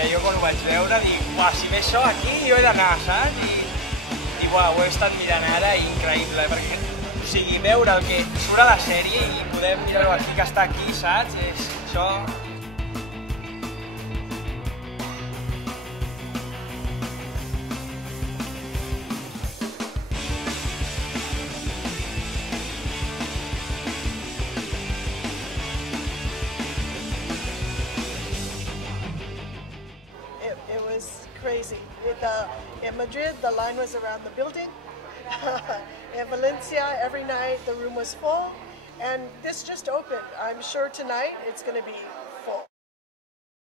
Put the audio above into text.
sèrie. Jo quan ho vaig veure dic, uah, si ve això aquí jo he d'anar, saps? I uah, ho he estat mirant ara i increïble, perquè, o sigui, veure el que surt a la sèrie i poder mirar-ho aquí, que està aquí, saps? És això... It was crazy. In Madrid, the line was around the building. In Valencia, every night the room was full. And this just opened. I'm sure tonight it's going to be